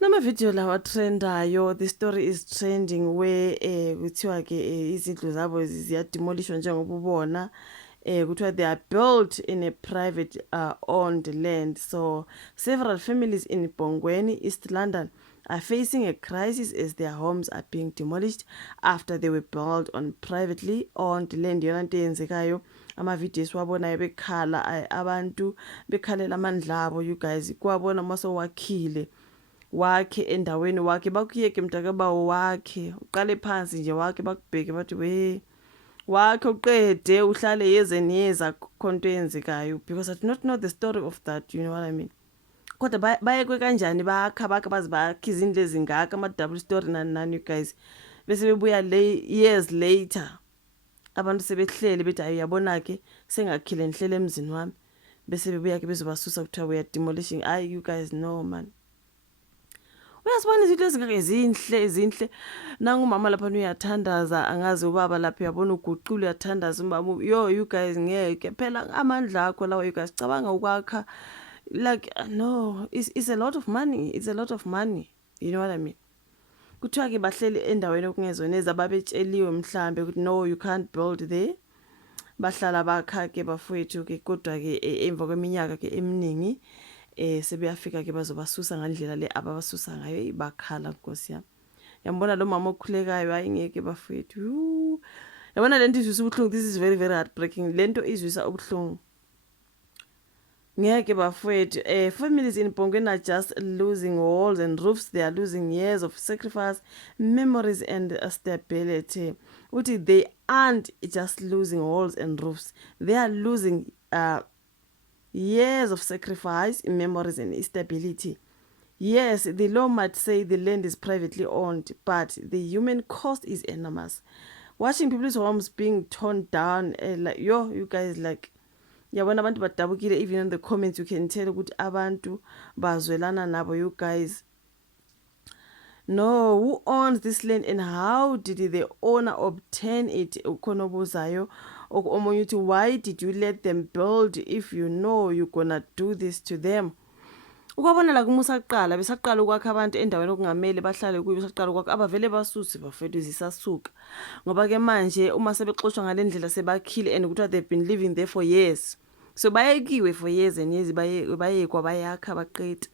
Nama video lawa trendayo, the story is trending where kuthiwa ke izindlu zabo ziyademolishwa njengoba ubona kuthiwa they are built in a private owned land. So several families in Bongweni, East London are facing a crisis as their homes are being demolished after they were built on privately owned land. Yona nto eyenzekayo amavidiyo esiwabonayo bekhala abantu bekhalela amandla abo, you guys, kuwabona maso wakhile wakhe endaweni wakhe bakuyeke mntakabawo wakhe uqale phansi nje wakhe bakubheke bathi we wakhe uqede uhlale years and years akukho nto eyenzekayo, because I do not know the story of that, you know what I mean. Kodwa bayekwe kanjani bakha baze bakhe izindlu ezingaka ama-double story nani you guys, bese bebuya years later abantu sebehlele bethi hayi uyabona-ke sengakhile nihlele emzini wami, bese bebuya-ke bezobasusa kuthiwa we are demolishing. Hayi you guys, no man. Uyasibona izinto ezingake zinhle nangumama lapha uyathandaza, angazi ubaba lapha uyabona uguqula uyathandaza umbaba, yo you guys ngeke phela amandla akho lawa you guys, cabanga ukwakha like no, it's a lot of money, it's a lot of money, you know what I mean. Kuthiwa ke bahleli endaweni okungezona ezababetsheliwe mhlambe ukuthi no you can't build there, bahlala bakha ke bafowethu ke, kodwa ke emva kweminyaka ke eminingi sebeyafika ke bazobasusa ngandlela le ababasusa ngayo, ibakhala Nkosi yami. Yambona lo mama okhulekayo, hayi ngeke bafowethu. Yabona lento izwisa ubuhlungu, this is very very heartbreaking, lento izwisa ubuhlungu. Ngeke bafowethu. Families in Bongweni are just losing walls and roofs, they are losing years of sacrifice, memories and stability. Uthi they aren't just losing walls and roofs, they are losing years of sacrifice, memories and stability. Yes, the law might say the land is privately owned, but the human cost is enormous. Watching people's homes being torn down, like you guys, like yabona abantu badabukile, even in the comments you can tell ukuthi abantu bazwelana nabo, you guys. No, who owns this land and how did the owner obtain it? Ukonobuzayo omunye uthi, why did you let them build if you know you're gonna do this to them? Ukwabona la kumusa kuqala besaqala ukwakha abantu endaweni okungamele bahlale kuyo, besaqala ukwakha abavele basuse bafethu zisasuka, ngoba ke manje uma sebexoshwa ngalendlela sebakhile and kuthiwa they've been living there for years, so bayekiwe for years and years, bayekwa bayakha baqeda.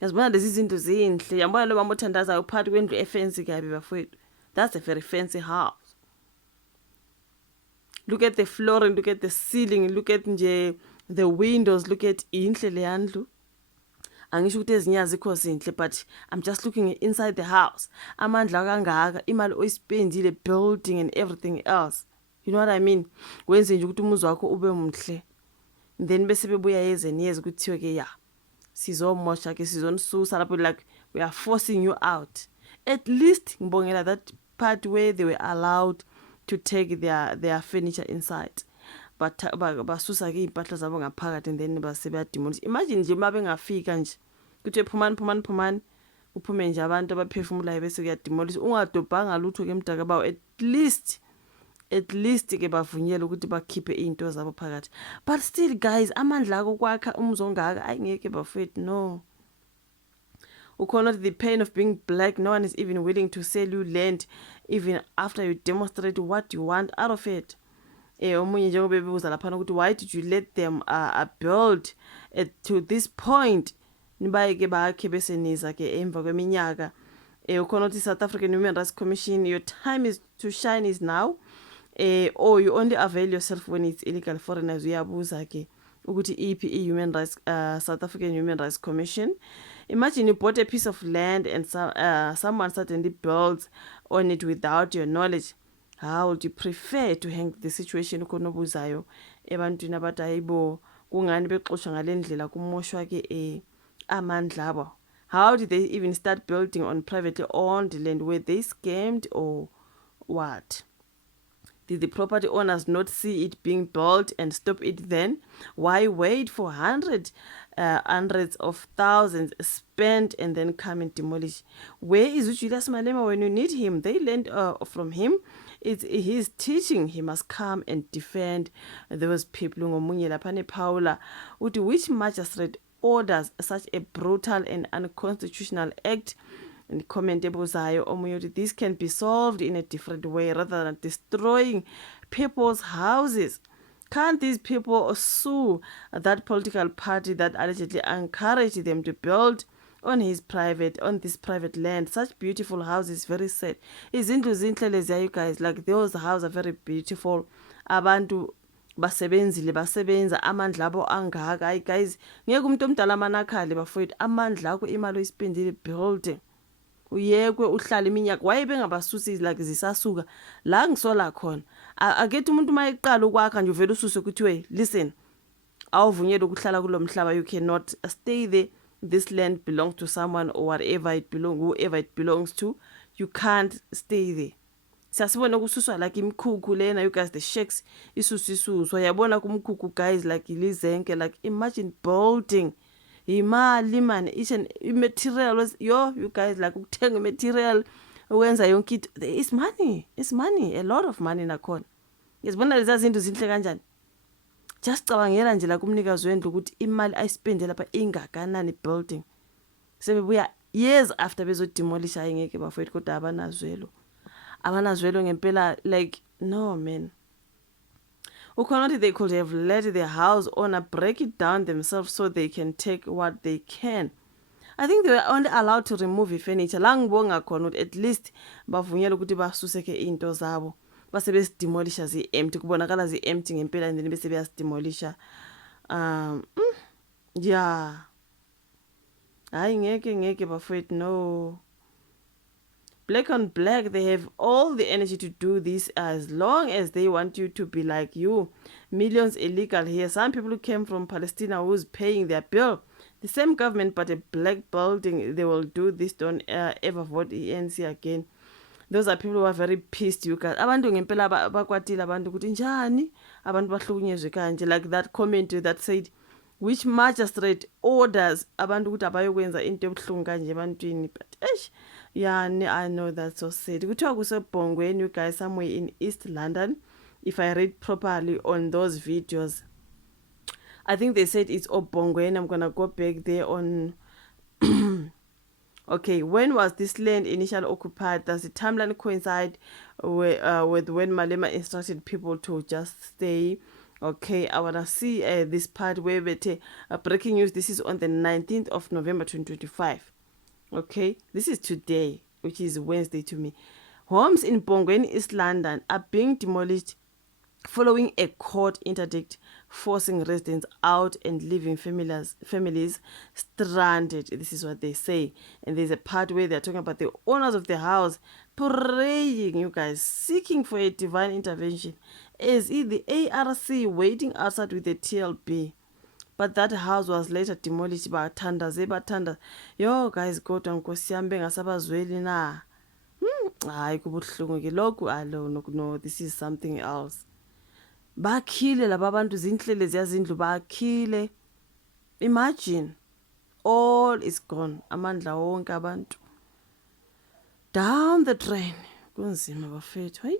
Yazibona lezi zinto zinhle, yabona lo mama othandazayo phakathi kwendlu efensi kabi bafowethu, that's a very fancy house. Look at the flooring, look at the ceiling, look at nje the windows, look at inhle le yandlu. Angisho ukuthi ezinye azikho zinhle, but I'm just looking inside the house. Amandla kangaka, imali oyispendile building and everything else, you know what I mean. Wenze nje ukuthi umuzi wakho ube mhle, then bese bebuya years and years kuthiwe ke ya sizomosha ke sizonisusa lapho, like we are forcing you out. At least ngibongela that part where they were allowed to take their furniture inside, but basusa ke impahla zabo ngaphakathi and then basebeyademolish. Imagine nje uma bengafika nje kuthi phumani uphume nje abantu abaphefumulayo bese kuyademolish, ungadobhanga lutho ke mdaka bawo, at least ke bavunyelwe ukuthi bakhiphe into zabo phakathi. But still guys, amandla akho kwakha umuzi ongaka ayingeke bafethu, no. Ukhona the pain of being black, no one is even willing to sell you land even after you demonstrate what you want out of it. Omunye njengoba bebuza lapha ukuthi why did you let them build to this point, nibayeke bakhe bese niza ke emva kweminyaka. Ukhona uthi South African Human Rights Commission, your time is to shine is now, or you only avail yourself when it's illegal foreigners. Uyabuza ke ukuthi iphi human rights, South African Human Rights Commission. Imagine you bought a piece of land and someone suddenly builds on it without your knowledge. How would you prefer to hang the situation? Ukonobuzayo ebantwini abathi hayibo kungani bexoshwa ngalendlela kumoshwa ke amandla abo. How did they even start building on privately owned land? Were they scammed or what? Did the property owners not see it being built and stop it then? Why wait for hundreds of thousands spent and then come and demolish? Where is Julius Malema when you need him? They learned from him. It's his teaching. He must come and defend those people. Ngomunye lapha nePaula uthi, which magistrate orders such a brutal and unconstitutional act. And comment ebuzayo omunye uthi, this can be solved in a different way rather than destroying people's houses. Can't these people sue that political party that allegedly encouraged them to build on this private land? Such beautiful houses, very sad. Izindlu zinhle leziya, you guys, like those houses are very beautiful. Abantu basebenza amandla abo angaka. Hayi guys, ngeke umuntu omdala amanakhale bafowethu, amandla akho imali oyispendile building. Uyekwe uhlala iminyaka waye bengabasusi like zisasuka la ngisola khona. Akethi umuntu mayiqala ukwakha nje uvela ususe kuthiwe listen, awuvunyelwe ukuhlala kulomhlaba, you cannot stay there. This land belongs to someone or whoever it belongs to. You can't stay there. Siyasibona kususwa like imkhukhu lena, you guys, the sheiks isusisuswa yabona kumkhukhu guys, like ilizenke, like imagine building imali man, each and material you guys, like ukuthenga material wenza yonke into, there is money, it's money, a lot of money nakhona. Ngizibona lezi zinto zinhle kanjani. Just cabangela nje la kumnikazi wendlu ukuthi imali ayispende lapha ingakanani building. Sebebuya years after bezodemolisha ayengeke bafowethu, kodwa abanazwelo ngempela, like no man. Ukhona they could have let the house owner break it down themselves so they can take what they can. I think they were only allowed to remove the furniture. La ngibonga khona at least bavunyelwe ukuthi basuseke into zabo. Base bezidemolisha zi-empty, kubonakala zi-empty ngempela, and then bese beyazidemolisha. Yeah. Hayi ngeke bafowethu, no. Black on black, they have all the energy to do this as long as they want you to be like you. Millions illegal here. Some people who came from Palestine who's paying their bill. The same government, but a black building, they will do this. Don't ever vote ANC again. Those are people who are very pissed, you guys. Abantu ngempela bakwatile abantu ukuthi njani abantu bahlukunyezwe kanje, like that comment that said which magistrate orders abantu ukuthi abayokwenza into ebuhlungu kanje ebantwini. But yeah, I know that's so sad. Kuthiwa kuseBhongweni, you guys, somewhere in East London, if I read properly on those videos. I think they said it's Obongweni. I'm gonna go back there on okay, when was this land initially occupied? Does the timeline coincide with when Malema instructed people to just stay? Okay, I want to see this part where breaking news. This is on the 19th of November 2025. Okay, this is today, which is Wednesday to me. Homes in Bongweni, East London are being demolished following a court interdict forcing residents out and leaving families stranded. This is what they say. And there's a part where they're talking about the owners of the house praying, you guys, seeking for a divine intervention. Is it the ARC waiting outside with the TLB? But that house was later demolished by Batanda. Yo guys, go to Nkosi yami bengasabazweli na. Hayi kubuhlungu ke lokhu alo no, this is something else. Bakhile laba bantu zinhle leziya zindlu bakhile. Imagine all is gone, amandla wonke abantu down the drain. Kunzima bafethu, hayi.